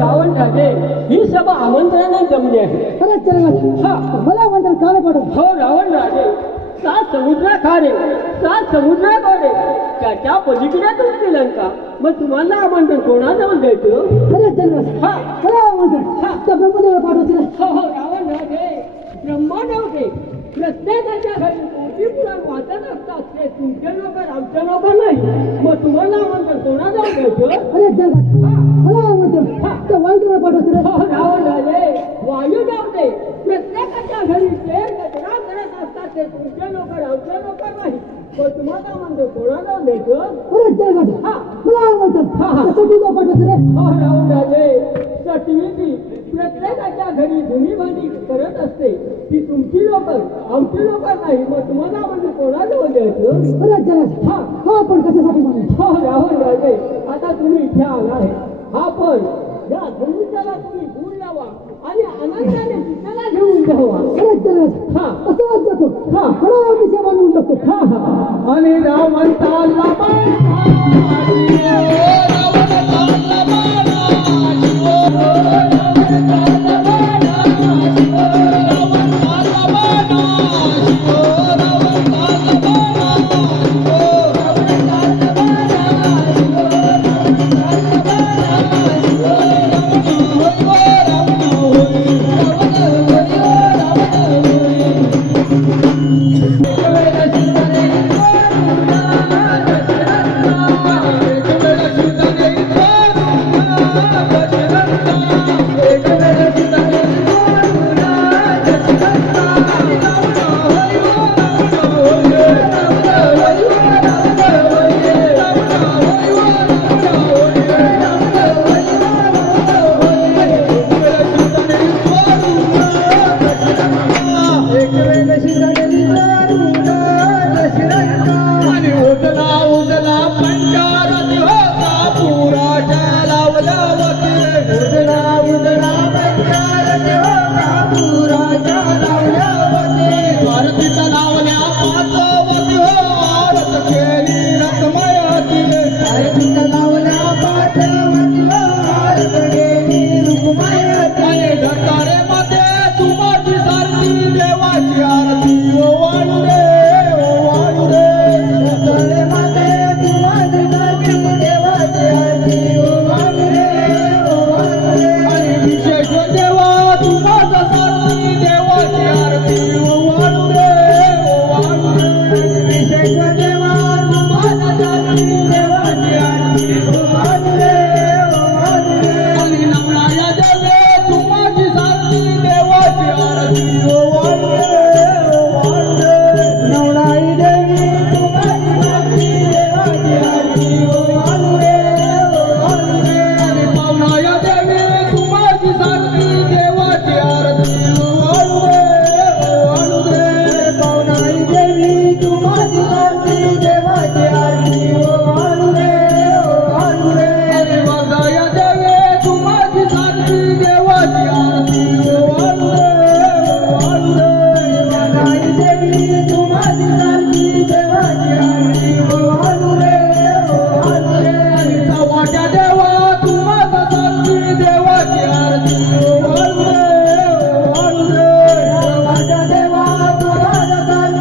रावण राजे ही सभा आमंत्रणाने जमली आहे. खरंच चरण हा. मला आमंत्रण काल पाठव हो रावण राजे. सात समुद्र खारे सात समुद्र गोरे. त्याच्या पलीकडे तुमची लंका मग तुम्हाला आमंत्रण कोणा जाऊन द्यायचं? खरंच चरण हा. मला आमंत्रण. हा. त्या ब्रह्मदेवाला पाठवतील हो हो रावण राजे. ब्रह्मदेवते प्रत्येकाच्या घरी कोटी पुराण वाचत असतात. ते तुमचे लोक आमच्या लोक नाही मग तुम्हाला आमंत्रण कोणा जाऊन द्यायचं खरंच चरण हा. मला आमंत्रण त्या वाईटला पाठवतील वायू जाऊदे प्रत्येकाच्या घरी ते कचरा करत असतात ते तुमचे लोक आमचे लोक नाही पण तुम्हाला म्हणतो कोणाला द्यायचं खरंच चरण हा. मला आमंत्रण हा, हा. त्या हो रावण राजे सटवीची प्रत्येकाच्या घरी धुनी करत असते ती तुमची लोक आमची लोक नाही मग तुम्हाला म्हणजे कोणाला द्यायचं खरंच चरण हा. हा पण कशासाठी म्हणून हो राहुल राजे आता तुम्ही इथे आला आहे हा पण या धनुष्याला तुम्ही दूर लावा आणि आनंदाने तिच्याला घेऊन जावा. हा. असं जातो. हा. सेवा निवडून टाकतो हा हा. आणि रावणताला राणी